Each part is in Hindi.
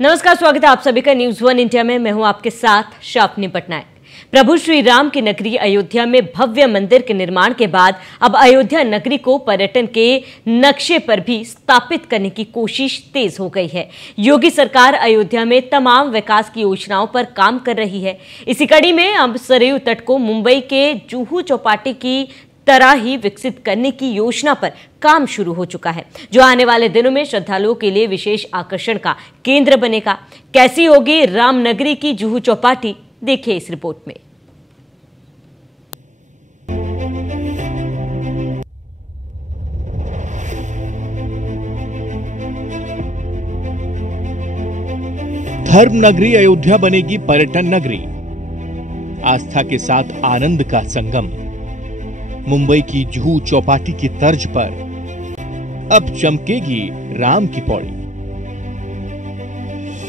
नमस्कार, स्वागत है आप सभी का न्यूज वन इंडिया में। मैं हूं आपके साथ शापनी पटनायक। प्रभु श्री राम की नगरी अयोध्या में भव्य मंदिर के निर्माण के बाद अब अयोध्या नगरी को पर्यटन के नक्शे पर भी स्थापित करने की कोशिश तेज हो गई है। योगी सरकार अयोध्या में तमाम विकास की योजनाओं पर काम कर रही है। इसी कड़ी में अब सरयू तट को मुंबई के जुहू चौपाटी की तरह ही विकसित करने की योजना पर काम शुरू हो चुका है, जो आने वाले दिनों में श्रद्धालुओं के लिए विशेष आकर्षण का केंद्र बनेगा। कैसी होगी रामनगरी की जुहू चौपाटी, देखिए इस रिपोर्ट में। धर्म नगरी अयोध्या बनेगी पर्यटन नगरी, आस्था के साथ आनंद का संगम। मुंबई की जुहू चौपाटी की तर्ज पर अब चमकेगी राम की पौड़ी।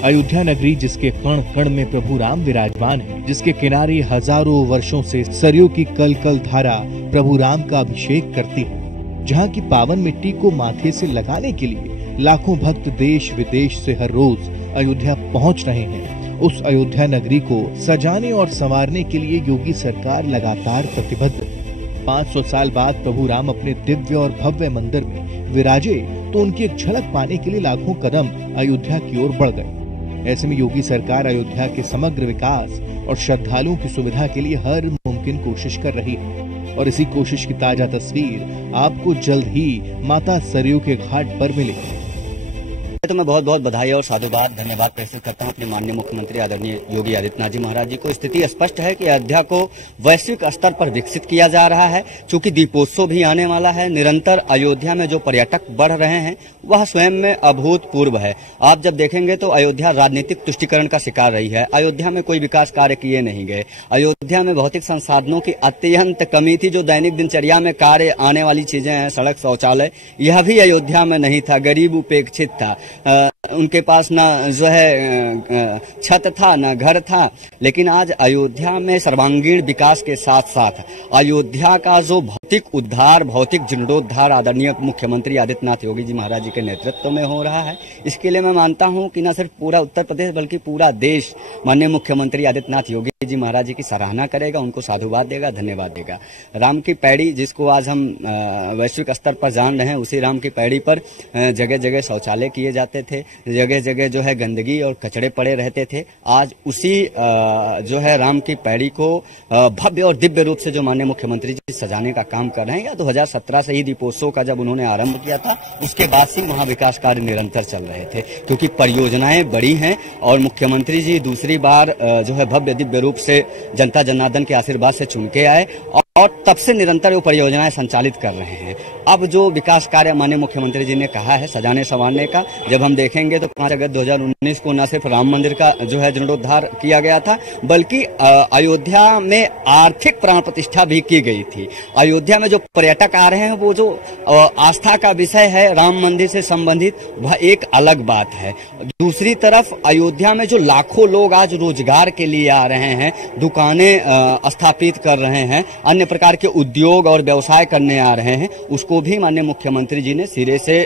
अयोध्या नगरी जिसके कण कण में प्रभु राम विराजमान है, जिसके किनारे हजारों वर्षों से सरयू की कल कल धारा प्रभु राम का अभिषेक करती है, जहां की पावन मिट्टी को माथे से लगाने के लिए लाखों भक्त देश विदेश से हर रोज अयोध्या पहुंच रहे हैं। उस अयोध्या नगरी को सजाने और संवारने के लिए योगी सरकार लगातार प्रतिबद्ध है। 500 साल बाद प्रभु राम अपने दिव्य और भव्य मंदिर में विराजे तो उनकी एक झलक पाने के लिए लाखों कदम अयोध्या की ओर बढ़ गए। ऐसे में योगी सरकार अयोध्या के समग्र विकास और श्रद्धालुओं की सुविधा के लिए हर मुमकिन कोशिश कर रही है, और इसी कोशिश की ताजा तस्वीर आपको जल्द ही माता सरयू के घाट पर मिलेगी। तो मैं बहुत बहुत बधाई और साधुवाद धन्यवाद प्रस्तुत करता हूं अपने माननीय मुख्यमंत्री आदरणीय योगी आदित्यनाथ जी महाराज जी को। स्थिति स्पष्ट है कि अयोध्या को वैश्विक स्तर पर विकसित किया जा रहा है। चूंकि दीपोत्सव भी आने वाला है, निरंतर अयोध्या में जो पर्यटक बढ़ रहे हैं वह स्वयं में अभूतपूर्व है। आप जब देखेंगे तो अयोध्या राजनीतिक तुष्टिकरण का शिकार रही है। अयोध्या में कोई विकास कार्य किए नहीं गए। अयोध्या में भौतिक संसाधनों की अत्यंत कमी थी। जो दैनिक दिनचर्या में कार्य आने वाली चीजें हैं, सड़क, शौचालय, यह भी अयोध्या में नहीं था। गरीब उपेक्षित था। उनके पास ना जो है छत था, ना घर था। लेकिन आज अयोध्या में सर्वांगीण विकास के साथ साथ अयोध्या का जो भौतिक उद्धार, भौतिक जीर्णोद्धार आदरणीय मुख्यमंत्री आदित्यनाथ योगी जी महाराज जी के नेतृत्व में हो रहा है। इसके लिए मैं मानता हूं कि न सिर्फ पूरा उत्तर प्रदेश बल्कि पूरा देश माननीय मुख्यमंत्री आदित्यनाथ योगी जी महाराज जी की सराहना करेगा, उनको साधुवाद देगा, धन्यवाद देगा। राम की पैड़ी जिसको आज हम वैश्विक स्तर पर जान रहे हैं, उसी राम की पैड़ी पर जगह जगह शौचालय किए जाते थे, जगह जगह जो है गंदगी और कचड़े पड़े रहते थे। आज उसी जो है राम की पैड़ी को भव्य और दिव्य रूप से जो माननीय मुख्यमंत्री जी सजाने का काम कर रहे हैं। या 2017 से ही दीपोत्सव का जब उन्होंने आरंभ किया था, उसके बाद से वहां विकास कार्य निरंतर चल रहे थे, क्योंकि परियोजनाएं बड़ी हैं और मुख्यमंत्री जी दूसरी बार जो है भव्य दिव्य रूप से जनता जनार्दन के आशीर्वाद से चुन के आए और तब से निरंतर वो परियोजनाएं संचालित कर रहे हैं। अब जो विकास कार्य माननीय मुख्यमंत्री जी ने कहा है सजाने संवारने का, जब हम देखेंगे तो 5 अगस्त 2019 को न सिर्फ राम मंदिर का जो है जीर्णोद्धार किया गया था, बल्कि अयोध्या में आर्थिक प्राण प्रतिष्ठा भी की गई थी। अयोध्या में जो पर्यटक आ रहे हैं, वो जो आस्था का विषय है राम मंदिर से संबंधित, वह एक अलग बात है। दूसरी तरफ अयोध्या में जो लाखों लोग आज रोजगार के लिए आ रहे हैं, दुकानें स्थापित कर रहे हैं, अन्य प्रकार के उद्योग और व्यवसाय करने आ रहे हैं, उसको भी माननीय मुख्यमंत्री जी ने सिरे से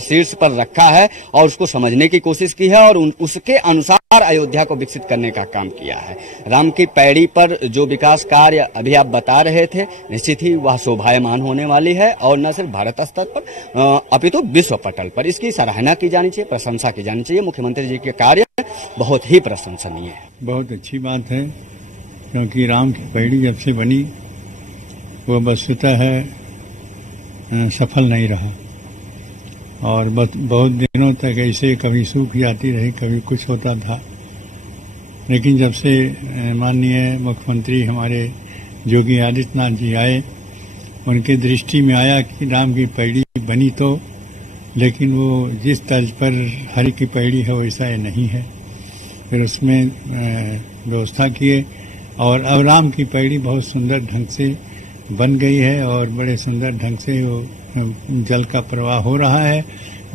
शीर्ष पर रखा है और उसको समझने की कोशिश की है और उसके अनुसार अयोध्या को विकसित करने का काम किया है। राम की पैड़ी पर जो विकास कार्य अभी आप बता रहे थे, निश्चित ही वह शोभायमान होने वाली है और न सिर्फ भारत स्तर पर अपितु विश्व पटल पर इसकी सराहना की जानी चाहिए, प्रशंसा की जानी चाहिए। मुख्यमंत्री जी के कार्य बहुत ही प्रशंसनीय है। बहुत अच्छी बात है, क्योंकि राम की पैड़ी जब से बनी वो वस्तुतः है सफल नहीं रहा और बहुत दिनों तक ऐसे कभी सूख जाती रही, कभी कुछ होता था। लेकिन जब से माननीय मुख्यमंत्री हमारे योगी आदित्यनाथ जी आए, उनके दृष्टि में आया कि राम की पैड़ी बनी तो, लेकिन वो जिस तर्ज पर हरि की पैड़ी है वैसा ये नहीं है। फिर उसमें व्यवस्था किए और अब राम की पैड़ी बहुत सुंदर ढंग से बन गई है और बड़े सुंदर ढंग से वो जल का प्रवाह हो रहा है।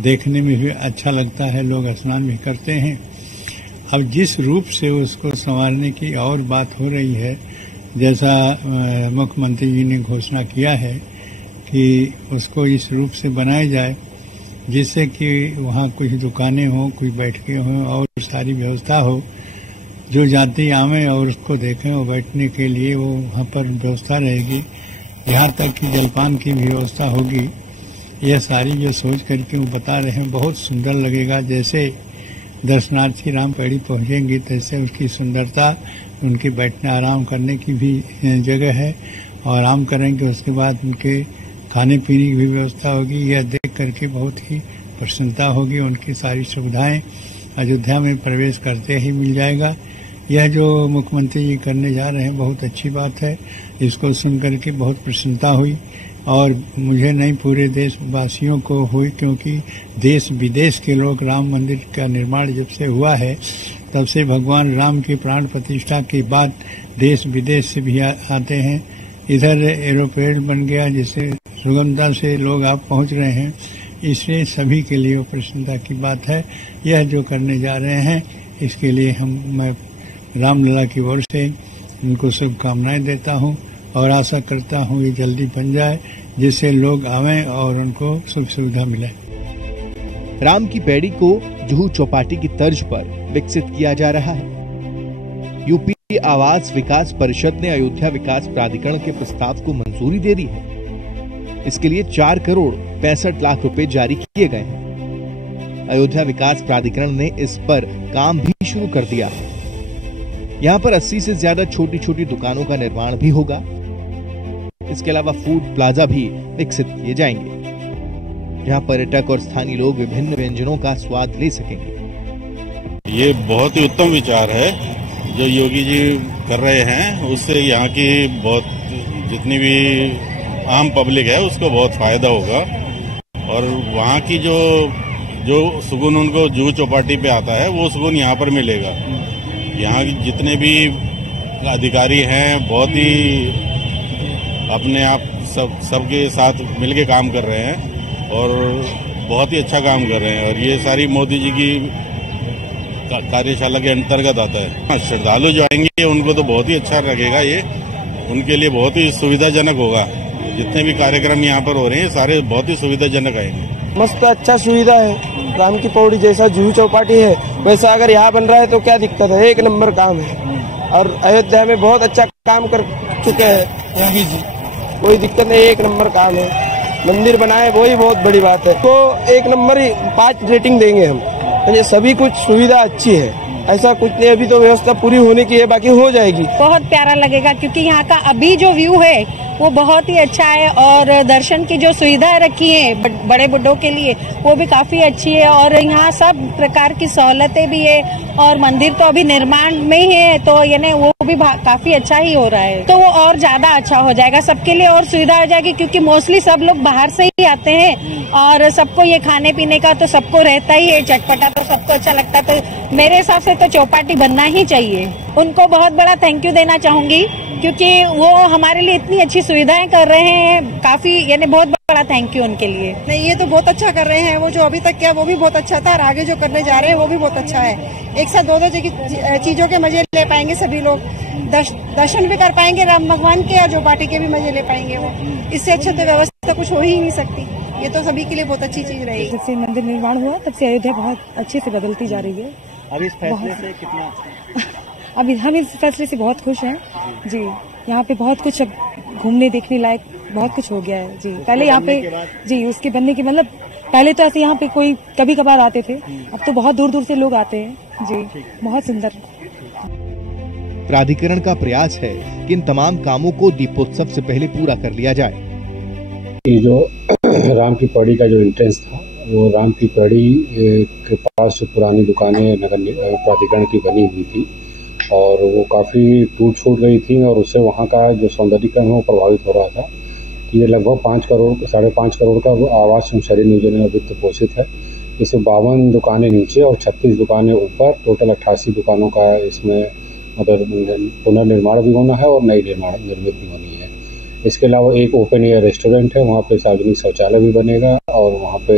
देखने में भी अच्छा लगता है, लोग स्नान भी करते हैं। अब जिस रूप से उसको संवारने की और बात हो रही है, जैसा मुख्यमंत्री जी ने घोषणा किया है कि उसको इस रूप से बनाया जाए जिससे कि वहाँ कुछ दुकानें हों, कुछ बैठकें हों और सारी व्यवस्था हो। जो यात्री आवे और उसको देखें और बैठने के लिए वो वहाँ पर व्यवस्था रहेगी। यहाँ तक कि जलपान की भी व्यवस्था होगी। यह सारी जो सोच करके वो बता रहे हैं बहुत सुंदर लगेगा। जैसे दर्शनार्थी राम पैड़ी पहुंचेंगे तैसे उसकी सुंदरता, उनके बैठने आराम करने की भी जगह है और आराम करेंगे। उसके बाद उनके खाने पीने की भी व्यवस्था होगी। यह देख करके बहुत ही प्रसन्नता होगी। उनकी सारी सुविधाएं अयोध्या में प्रवेश करते ही मिल जाएगा। यह जो मुख्यमंत्री जी करने जा रहे हैं बहुत अच्छी बात है। इसको सुन करके बहुत प्रसन्नता हुई और मुझे नहीं पूरे देशवासियों को हुई, क्योंकि देश विदेश के लोग राम मंदिर का निर्माण जब से हुआ है तब से भगवान राम की प्राण प्रतिष्ठा के बाद देश विदेश से भी आते हैं। इधर एरोप्लेन बन गया जिससे सुगमता से लोग आप पहुंच रहे हैं। इसलिए सभी के लिए प्रसन्नता की बात है। यह जो करने जा रहे हैं इसके लिए मैं रामलला की ओर से उनको शुभकामनाएं देता हूं और आशा करता हूं ये जल्दी बन जाए जिससे लोग आवें और उनको सुख सुविधा मिले। राम की पैड़ी को जुहू चौपाटी की तर्ज पर विकसित किया जा रहा है। यूपी आवास विकास परिषद ने अयोध्या विकास प्राधिकरण के प्रस्ताव को मंजूरी दे दी है। इसके लिए 4 करोड़ 65 लाख रुपए जारी किए गए हैं। अयोध्या विकास प्राधिकरण ने इस पर काम भी शुरू कर दिया है। यहाँ पर 80 से ज्यादा छोटी छोटी दुकानों का निर्माण भी होगा। इसके अलावा फूड प्लाजा भी विकसित किए जाएंगे, जहाँ पर्यटक और स्थानीय लोग विभिन्न व्यंजनों का स्वाद ले सकेंगे। ये बहुत ही उत्तम विचार है जो योगी जी कर रहे हैं। उससे यहाँ की बहुत जितनी भी आम पब्लिक है उसको बहुत फायदा होगा और वहाँ की जो सुकून उनको जुहू चौपाटी पे आता है वो सुकून यहाँ पर मिलेगा। यहाँ के जितने भी अधिकारी हैं बहुत ही अपने आप सबके साथ मिलके काम कर रहे हैं और बहुत ही अच्छा काम कर रहे हैं और ये सारी मोदी जी की कार्यशाला के अंतर्गत आता है। श्रद्धालु जो आएंगे उनको तो बहुत ही अच्छा लगेगा। ये उनके लिए बहुत ही सुविधाजनक होगा। जितने भी कार्यक्रम यहाँ पर हो रहे हैं सारे बहुत ही सुविधाजनक आएंगे। मस्त अच्छा सुविधा है। राम की पौड़ी जैसा जुहू चौपाटी है वैसा अगर यहाँ बन रहा है तो क्या दिक्कत है। एक नंबर काम है और अयोध्या में बहुत अच्छा काम कर चुके हैं योगी जी। कोई दिक्कत नहीं, एक नंबर काम है। मंदिर बनाए वही बहुत बड़ी बात है। तो 1 नंबर ही 5 रेटिंग देंगे हम। ये सभी कुछ सुविधा अच्छी है, ऐसा कुछ नहीं। अभी तो व्यवस्था पूरी होने की है, बाकी हो जाएगी। बहुत प्यारा लगेगा क्योंकि यहाँ का अभी जो व्यू है वो बहुत ही अच्छा है और दर्शन की जो सुविधाएं रखी है बड़े बुड्ढों के लिए वो भी काफी अच्छी है और यहाँ सब प्रकार की सहूलतें भी है और मंदिर तो अभी निर्माण में ही है तो यानी वो भी काफी अच्छा ही हो रहा है। तो वो और ज्यादा अच्छा हो जाएगा सबके लिए और सुविधा हो जाएगी क्योंकि मोस्टली सब लोग बाहर से ही आते हैं और सबको ये खाने पीने का तो सबको रहता ही है। चटपटा तो सबको अच्छा लगता है। तो मेरे हिसाब से तो चौपाटी बनना ही चाहिए। उनको बहुत बड़ा थैंक यू देना चाहूंगी क्योंकि वो हमारे लिए इतनी अच्छी सुविधाएं कर रहे हैं। काफी यानी बहुत बड़ा थैंक यू उनके लिए। नहीं, ये तो बहुत अच्छा कर रहे हैं। वो जो अभी तक किया वो भी बहुत अच्छा था और आगे जो करने जा रहे हैं वो भी बहुत अच्छा है। एक साथ 2 चीजों के मजे ले पाएंगे सभी लोग। दर्शन भी कर पाएंगे राम भगवान के और चौपाटी के भी मजे ले पाएंगे। वो इससे अच्छा तो व्यवस्था कुछ हो ही नहीं सकती। ये तो सभी के लिए बहुत अच्छी चीज रहेगी। जब से मंदिर निर्माण हुआ तब से अयोध्या बहुत अच्छे से बदलती जा रही है। अब इस फैसले से कितना अभी हम इस फैसले से बहुत खुश हैं जी। यहाँ पे बहुत कुछ अब घूमने देखने लायक बहुत कुछ हो गया है जी। पहले यहाँ पे जी उसके बनने के मतलब पहले तो ऐसे यहाँ पे कोई कभी कभार आते थे, अब तो बहुत दूर दूर से लोग आते हैं जी। बहुत सुंदर। प्राधिकरण का प्रयास है कि इन तमाम कामों को दीपोत्सव से पहले पूरा कर लिया जाए। ये जो राम की पौड़ी का जो एंट्रेंस था वो राम की पौड़ी के पास जो पुरानी दुकानें नगर प्राधिकरण की बनी हुई थी और वो काफ़ी टूट फूट गई थी और उससे वहाँ का जो सौंदर्यीकरण है वो प्रभावित हो रहा था। ये लगभग 5 करोड़ 5.5 करोड़ का आवास एवं शहरी नियोजन में वित्त पोषित है। इसमें 52 दुकानें नीचे और 36 दुकानें ऊपर, टोटल 88 दुकानों का इसमें मतलब पुनर्निर्माण भी होना है और नई निर्मित भी होनी है। इसके अलावा एक ओपन एयर रेस्टोरेंट है, वहाँ पे सार्वजनिक शौचालय भी बनेगा और वहाँ पे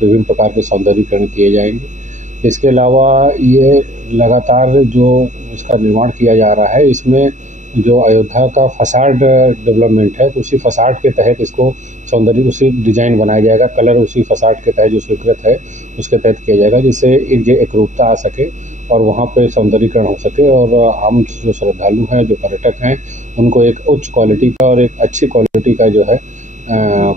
विभिन्न प्रकार के सौंदर्यीकरण किए जाएंगे। इसके अलावा ये लगातार जो इसका निर्माण किया जा रहा है इसमें जो अयोध्या का फसाड डेवलपमेंट है तो उसी फसाड के तहत इसको सौंदर्य उसी डिजाइन बनाया जाएगा, कलर उसी फसाड के तहत जो स्वीकृत है उसके तहत किया जाएगा, जिससे एक रूपता आ सके और वहाँ पे सौंदर्यीकरण हो सके और आम जो श्रद्धालु हैं, जो पर्यटक हैं, उनको एक उच्च क्वालिटी का और एक अच्छी क्वालिटी का जो है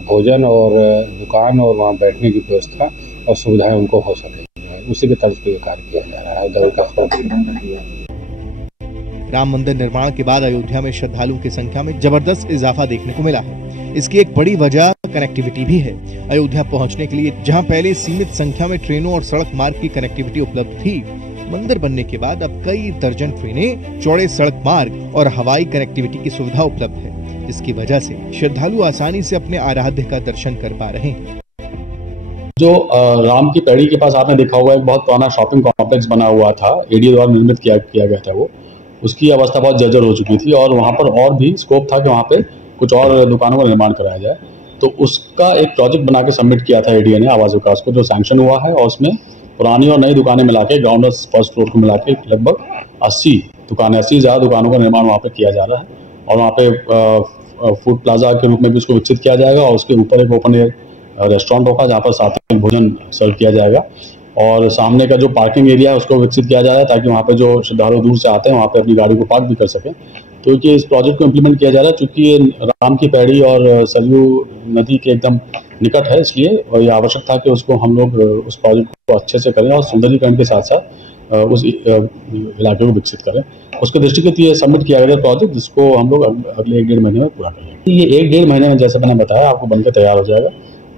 भोजन और दुकान और वहाँ बैठने की व्यवस्था और सुविधाएं उनको हो सके, उसी के तर्ज पे ये कार्य किया जा रहा है। राम मंदिर निर्माण के बाद अयोध्या में श्रद्धालुओं की संख्या में जबरदस्त इजाफा देखने को मिला है। इसकी एक बड़ी वजह कनेक्टिविटी भी है। अयोध्या पहुंचने के लिए जहां पहले सीमित संख्या में ट्रेनों और सड़क मार्ग की कनेक्टिविटी उपलब्ध थी, मंदिर बनने के बाद अब कई दर्जन ट्रेनें, चौड़े सड़क मार्ग और हवाई कनेक्टिविटी की सुविधा उपलब्ध है, जिसकी वजह से श्रद्धालु आसानी से अपने आराध्य का दर्शन कर पा रहे हैं। जो राम की पैड़ी के पास आपने देखा होगा, एक बहुत पुराना शॉपिंग कॉम्प्लेक्स बना हुआ था, एडीए द्वारा निर्मित किया गया था। वो उसकी अवस्था बहुत जर्जर हो चुकी थी और वहाँ पर और भी स्कोप था कि वहाँ पे कुछ और दुकानों का निर्माण कराया जाए। तो उसका एक प्रोजेक्ट बना के सबमिट किया था एडीए ने आवास विकास को, जो सैंक्शन हुआ है और उसमें पुरानी और नई दुकानें मिला के ग्राउंड और फर्स्ट फ्लोर को मिला के लगभग 80 दुकानें, 80 ज़्यादा दुकानों का निर्माण वहाँ पे किया जा रहा है और वहाँ पे फूड प्लाजा के रूप में भी उसको विकसित किया जाएगा और उसके ऊपर एक ओपन एयर रेस्टोरेंट होगा जहाँ पर सात्विक भोजन सर्व किया जाएगा और सामने का जो पार्किंग एरिया है उसको विकसित किया जाएगा ताकि वहाँ पे जो श्रद्धालु दूर से आते हैं वहाँ पे अपनी गाड़ी को पार्क भी कर सकें। तो ये इस प्रोजेक्ट को इम्प्लीमेंट किया जा रहा है क्योंकि ये राम की पैड़ी और सरयू नदी के एकदम निकट है, इसलिए और ये आवश्यक था कि उसको हम लोग उस प्रोजेक्ट को अच्छे से करें और सुंदरीकरण के साथ साथ उस इलाके को विकसित करें। उसके दृष्टिगत ये सबमिट किया गया प्रोजेक्ट, जिसको हम लोग अगले 1-1.5 महीने में पूरा करेंगे। ये 1-1.5 महीने में जैसे मैंने बताया आपको बनकर तैयार हो जाएगा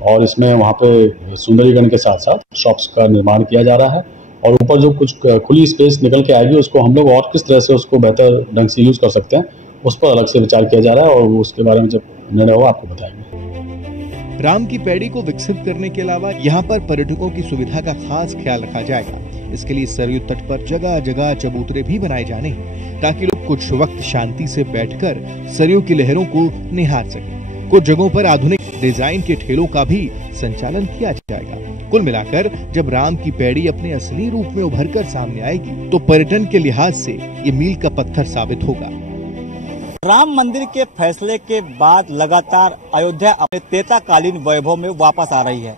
और इसमें वहाँ पे सुंदरीकरण के साथ साथ शॉप्स का निर्माण किया जा रहा है और ऊपर जो कुछ खुली स्पेस निकल के आएगी उसको हम लोग और किस तरह से उसको बेहतर ढंग से यूज कर सकते हैं उस पर अलग से विचार किया जा रहा है और उसके बारे में जब निर्णय होगा आपको बताएंगे। राम की पैड़ी को विकसित करने के अलावा यहाँ पर पर्यटकों की सुविधा का खास ख्याल रखा जाएगा। इसके लिए सरयू तट पर जगह जगह चबूतरे भी बनाए जाने हैं ताकि लोग कुछ वक्त शांति से बैठकर सरयू की लहरों को निहार सकें। कुछ जगहों पर आधुनिक डिजाइन के ठेलों का भी संचालन किया जाएगा। कुल मिलाकर जब राम की पैड़ी अपने असली रूप में उभरकर सामने आएगी तो पर्यटन के लिहाज से ये मील का पत्थर साबित होगा। राम मंदिर के फैसले के बाद लगातार अयोध्या अपने तेताकालीन वैभव में वापस आ रही है।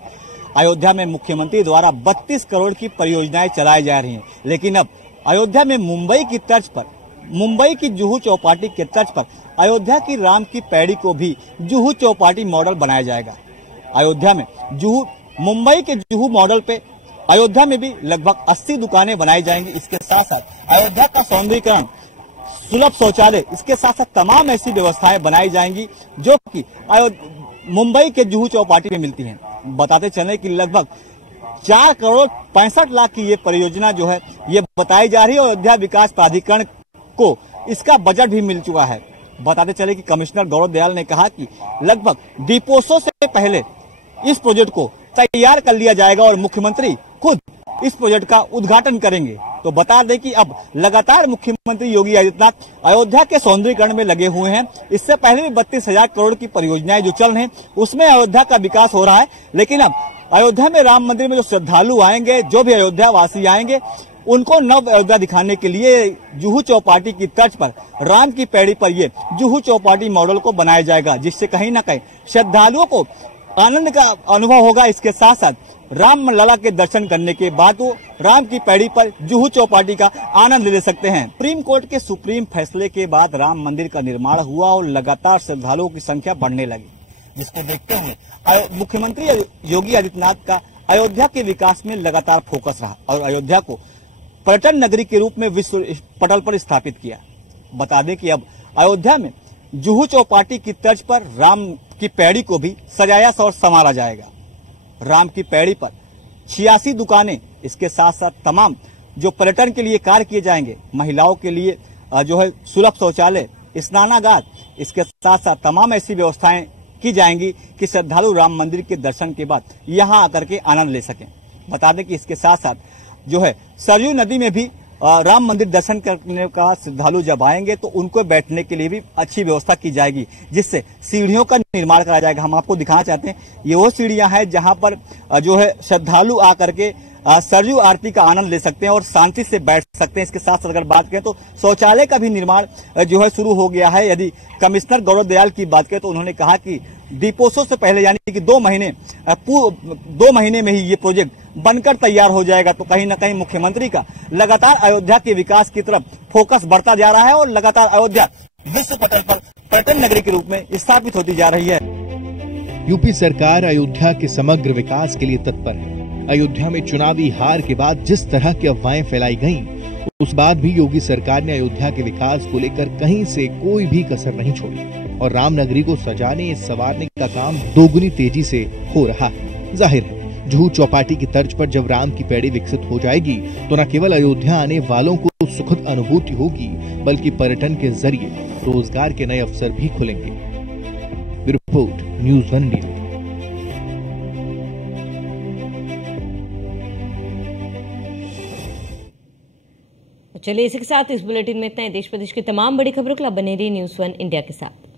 अयोध्या में मुख्यमंत्री द्वारा 32 करोड़ की परियोजनाएं चलाई जा रही हैं, लेकिन अब अयोध्या में मुंबई की तर्ज पर, मुंबई की जुहू चौपाटी के तर्ज पर अयोध्या की राम की पैड़ी को भी जुहू चौपाटी मॉडल बनाया जाएगा। अयोध्या में जुहू, मुंबई के जुहू मॉडल पे अयोध्या में भी लगभग 80 दुकानें बनाई जाएंगी। इसके साथ साथ अयोध्या का सौंदर्यीकरण, सुलभ शौचालय, इसके साथ साथ तमाम ऐसी व्यवस्थाएं बनाई जाएंगी जो कि मुंबई के जुहू चौपाटी में मिलती हैं। बताते चले कि लगभग 4 करोड़ 65 लाख की ये परियोजना जो है ये बताई जा रही है। अयोध्या विकास प्राधिकरण को इसका बजट भी मिल चुका है। बताते चले कि कमिश्नर गौरव दयाल ने कहा कि लगभग दीपोत्सव से पहले इस प्रोजेक्ट को तैयार कर लिया जाएगा और मुख्यमंत्री खुद इस प्रोजेक्ट का उद्घाटन करेंगे। तो बता दें कि अब लगातार मुख्यमंत्री योगी आदित्यनाथ अयोध्या के सौंदर्यीकरण में लगे हुए हैं। इससे पहले भी 32,000 करोड़ की परियोजनाएं जो चल रही हैं उसमें अयोध्या का विकास हो रहा है, लेकिन अब अयोध्या में राम मंदिर में जो श्रद्धालु आएंगे, जो भी अयोध्या वासी आएंगे, उनको नव अयोध्या दिखाने के लिए जुहू चौपाटी की तर्ज पर राम की पैड़ी पर ये जुहू चौपाटी मॉडल को बनाया जाएगा, जिससे कहीं न कहीं श्रद्धालुओं को आनंद का अनुभव होगा। इसके साथ साथ राम लला के दर्शन करने के बाद वो राम की पैड़ी पर जुहू चौपाटी का आनंद ले सकते हैं। सुप्रीम कोर्ट के सुप्रीम फैसले के बाद राम मंदिर का निर्माण हुआ और लगातार श्रद्धालुओं की संख्या बढ़ने लगी, जिसको देखते हुए मुख्यमंत्री योगी आदित्यनाथ का अयोध्या के विकास में लगातार फोकस रहा और अयोध्या को पर्यटन नगरी के रूप में विश्व पटल पर स्थापित किया। बता दें कि अब अयोध्या में जुहू चौपाटी की तर्ज पर राम की पैड़ी को भी सजाया और संवारा जाएगा। राम की पैड़ी पर 86 दुकानें, इसके साथ साथ तमाम जो पर्यटन के लिए कार्य किए जाएंगे, महिलाओं के लिए जो है सुलभ शौचालय, स्नानागार, इसके साथ साथ तमाम ऐसी व्यवस्थाएं की जाएंगी कि श्रद्धालु राम मंदिर के दर्शन के बाद यहां आकर के आनंद ले सकें। बता दें कि इसके साथ साथ जो है सरयू नदी में भी राम मंदिर दर्शन करने का श्रद्धालु जब आएंगे तो उनको बैठने के लिए भी अच्छी व्यवस्था की जाएगी, जिससे सीढ़ियों का निर्माण कराया जाएगा। हम आपको दिखाना चाहते हैं, ये वो सीढ़ियां हैं जहां पर जो है श्रद्धालु आकर के सरयू आरती का आनंद ले सकते हैं और शांति से बैठ सकते हैं। इसके साथ साथ अगर बात करें तो शौचालय का भी निर्माण जो है शुरू हो गया है। यदि कमिश्नर गौरव दयाल की बात करें तो उन्होंने कहा कि दीपोत्सव से पहले यानी कि 2 महीने में ही ये प्रोजेक्ट बनकर तैयार हो जाएगा। तो कहीं ना कहीं मुख्यमंत्री का लगातार अयोध्या के विकास की तरफ फोकस बढ़ता जा रहा है और लगातार अयोध्या विश्व पटल पर पर्यटन नगरी के रूप में स्थापित होती जा रही है। यूपी सरकार अयोध्या के समग्र विकास के लिए तत्पर है। अयोध्या में चुनावी हार के बाद जिस तरह की अफवाहें फैलाई गईं, उस बाद भी योगी सरकार ने अयोध्या के विकास को लेकर कहीं से कोई भी कसर नहीं छोड़ी और रामनगरी को सजाने संवारने का काम दोगुनी तेजी से हो रहा है। जाहिर है जुहू चौपाटी की तर्ज पर जब राम की पैड़ी विकसित हो जाएगी तो न केवल अयोध्या आने वालों को सुखद अनुभूति होगी बल्कि पर्यटन के जरिए रोजगार के नए अवसर भी खुलेंगे। Report news 1 India. चलिए इसी के साथ इस बुलेटिन में इतना ही। देश प्रदेश की तमाम बड़ी खबरों के लिए बने रहिए न्यूज़ 1 इंडिया के साथ।